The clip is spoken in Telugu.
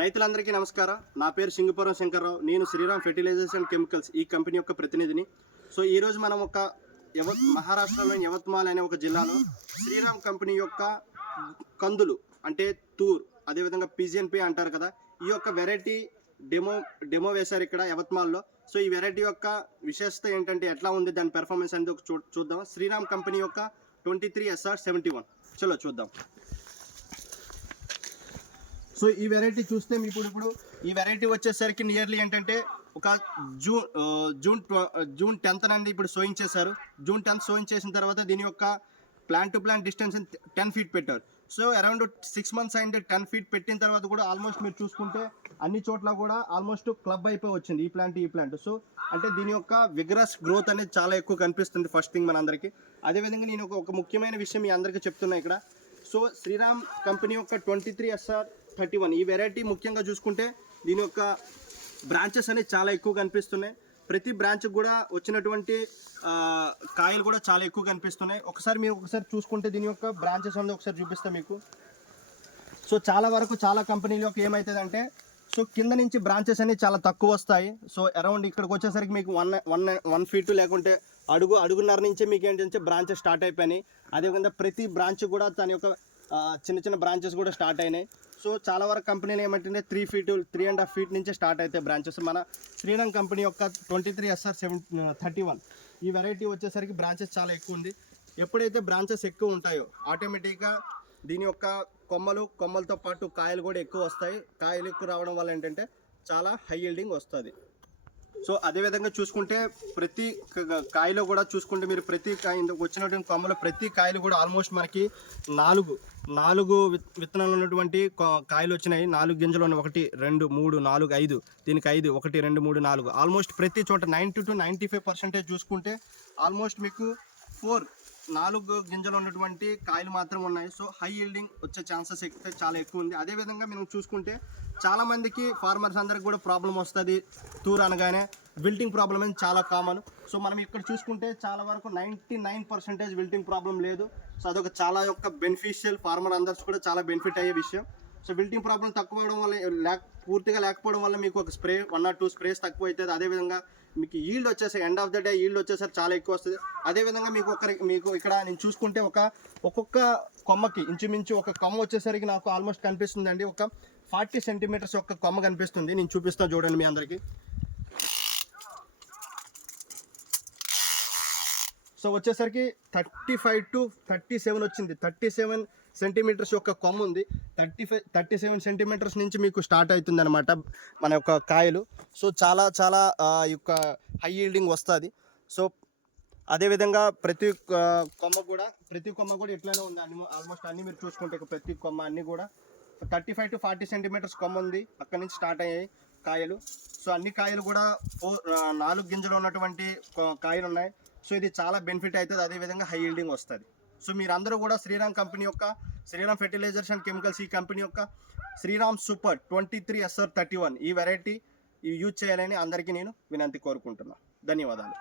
రైతులందరికీ నమస్కారం. నా పేరు సింగపురం శంకర్రావు. నేను శ్రీరామ్ ఫెర్టిలైజర్స్ అండ్ కెమికల్స్ ఈ కంపెనీ యొక్క ప్రతినిధిని. సో ఈరోజు మనం ఒక మహారాష్ట్రలోని యవత్మాల్ అనే ఒక జిల్లాలో శ్రీరామ్ కంపెనీ యొక్క కందులు అంటే తూర్, అదేవిధంగా పిజిఎన్పి అంటారు కదా, ఈ యొక్క వెరైటీ డెమో వేశారు ఇక్కడ యవత్మాల్లో. సో ఈ వెరైటీ యొక్క విశేషత ఏంటంటే ఎట్లా ఉంది దాని పెర్ఫార్మెన్స్ అనేది ఒక చూద్దాం. శ్రీరామ్ కంపెనీ యొక్క 23SR71 చలో చూద్దాం. సో ఈ వెరైటీ చూస్తే మీకు ఇప్పుడు ఈ వెరైటీ వచ్చేసరికి నియర్లీ ఏంటంటే ఒక జూన్ 10th నుండి ఇప్పుడు సోయింగ్ చేశారు. జూన్ 10th సోయింగ్ చేసిన తర్వాత దీని యొక్క plant to plant distance 10 feet పెట్టారు. సో అరౌండ్ 6 months అయింది 10 feet పెట్టిన తర్వాత కూడా ఆల్మోస్ట్ మీరు చూసుకుంటే అన్ని చోట్ల కూడా ఆల్మోస్ట్ క్లబ్ అయిపోయి వచ్చింది ఈ ప్లాంట్. సో అంటే దీని యొక్క విగ్రస్ గ్రోత్ అనేది చాలా ఎక్కువ కనిపిస్తుంది ఫస్ట్ థింగ్ మనందరికీ. అదేవిధంగా నేను ఒక ముఖ్యమైన విషయం మీ అందరికీ చెప్తున్నా ఇక్కడ. సో శ్రీరామ్ కంపెనీ యొక్క 23SR31 ఈ వెరైటీ ముఖ్యంగా చూసుకుంటే దీని యొక్క బ్రాంచెస్ అనేది చాలా ఎక్కువ కనిపిస్తున్నాయి. ప్రతి బ్రాంచ్ కూడా వచ్చినటువంటి కాయలు కూడా చాలా ఎక్కువ కనిపిస్తున్నాయి. ఒకసారి చూసుకుంటే దీని యొక్క బ్రాంచెస్ అనేది ఒకసారి చూపిస్తాను మీకు. సో చాలా వరకు చాలా కంపెనీలకు ఏమవుతుందంటే సో కింద నుంచి బ్రాంచెస్ అనేవి చాలా తక్కువ వస్తాయి. సో అరౌండ్ ఇక్కడికి వచ్చేసరికి మీకు 1 feet లేకుంటే అడుగున్నర నుంచే మీకు ఏంటంటే బ్రాంచెస్ స్టార్ట్ అయిపోయినాయి. అదేవిధంగా ప్రతి బ్రాంచ్ కూడా తన యొక్క చిన్న బ్రాంచెస్ కూడా స్టార్ట్ అయినాయి. సో చాలా వరకు కంపెనీలు ఏమంటే 3 feet 3.5 feet నుంచే స్టార్ట్ అవుతాయి బ్రాంచెస్. మన శ్రీరామ్ కంపెనీ యొక్క 23SR31 ఈ వెరైటీ వచ్చేసరికి బ్రాంచెస్ చాలా ఎక్కువ ఉంది. ఎప్పుడైతే బ్రాంచెస్ ఎక్కువ ఉంటాయో ఆటోమేటిక్గా దీని యొక్క కొమ్మలతో పాటు కాయలు కూడా ఎక్కువ వస్తాయి. కాయలు ఎక్కువ రావడం వల్ల ఏంటంటే చాలా హై ఈల్డింగ్ వస్తుంది. సో అదేవిధంగా చూసుకుంటే ప్రతి కాయలో కూడా చూసుకుంటే మీరు ప్రతి కాయ వచ్చినటువంటి కొమ్మలు ప్రతి కాయలు కూడా ఆల్మోస్ట్ మనకి నాలుగు విత్తనాలు ఉన్నటువంటి కాయలు వచ్చినాయి. 4 గింజలు ఉన్నాయి. 1 2 3 4 5 దీనికి 5 1 2 3 4 ఆల్మోస్ట్ ప్రతి చోట 90 to 95% చూసుకుంటే ఆల్మోస్ట్ మీకు 4 గింజలు ఉన్నటువంటి కాయలు మాత్రం ఉన్నాయి. సో హై ఈల్డింగ్ వచ్చే ఛాన్సెస్ చాలా ఎక్కువ ఉంది. అదేవిధంగా మనం చూసుకుంటే చాలామందికి ఫార్మర్స్ అందరికి కూడా ప్రాబ్లం వస్తుంది తూర్ అనగానే విల్టింగ్ ప్రాబ్లం అనేది చాలా కామన్. సో మనం ఇక్కడ చూసుకుంటే చాలా వరకు 99% విల్టింగ్ ప్రాబ్లం లేదు. సో అదొక చాలా యొక్క బెనిఫిషియల్ ఫార్మర్ అందరికి కూడా చాలా బెనిఫిట్ అయ్యే విషయం. సో విల్టింగ్ ప్రాబ్లం తక్కువ అవడం వల్ల పూర్తిగా లేకపోవడం వల్ల మీకు ఒక స్ప్రే 1 or 2 స్ప్రేస్ తక్కువ అవుతుంది. అదేవిధంగా మీకు ఈల్డ్ వచ్చేసరికి end of the day yield వచ్చేసరికి చాలా ఎక్కువ వస్తుంది. అదేవిధంగా మీకు ఇక్కడ నేను చూసుకుంటే ఒక్కొక్క కొమ్మకి ఇంచుమించు ఒక కొమ్మ వచ్చేసరికి నాకు ఆల్మోస్ట్ కనిపిస్తుందండి ఒక 40 centimeters యొక్క కొమ్మ కనిపిస్తుంది. నేను చూపిస్తాను చూడండి మీ అందరికీ. సో వచ్చేసరికి 35 to 37 వచ్చింది. 37 centimeters యొక్క కొమ్మ ఉంది. 37 centimeters నుంచి మీకు స్టార్ట్ అవుతుంది అనమాట మన యొక్క కాయలు. సో చాలా యొక్క హై ఈల్డింగ్ వస్తుంది. సో అదేవిధంగా ప్రతి కొమ్మ కూడా ఎట్లానే ఉంది. ఆల్మోస్ట్ అన్ని మీరు చూసుకుంటే ప్రతి కొమ్మ అన్ని కూడా 35 to 40 centimeters కొమ్మ ఉంది. అక్కడి నుంచి స్టార్ట్ అయ్యాయి కాయలు. సో అన్ని కాయలు కూడా 4 గింజలు ఉన్నటువంటి కాయలు ఉన్నాయి. సో ఇది చాలా బెనిఫిట్ అవుతుంది. అదేవిధంగా హై ఈల్డింగ్ వస్తుంది. సో మీరందరూ కూడా శ్రీరామ్ కంపెనీ యొక్క శ్రీరామ్ ఫెర్టిలైజర్స్ అండ్ కెమికల్స్ ఈ కంపెనీ యొక్క శ్రీరామ్ సూపర్ 23SR31 ఈ వెరైటీ యూజ్ చేయాలని అందరికీ నేను వినంతి కోరుకుంటున్నాను. ధన్యవాదాలు.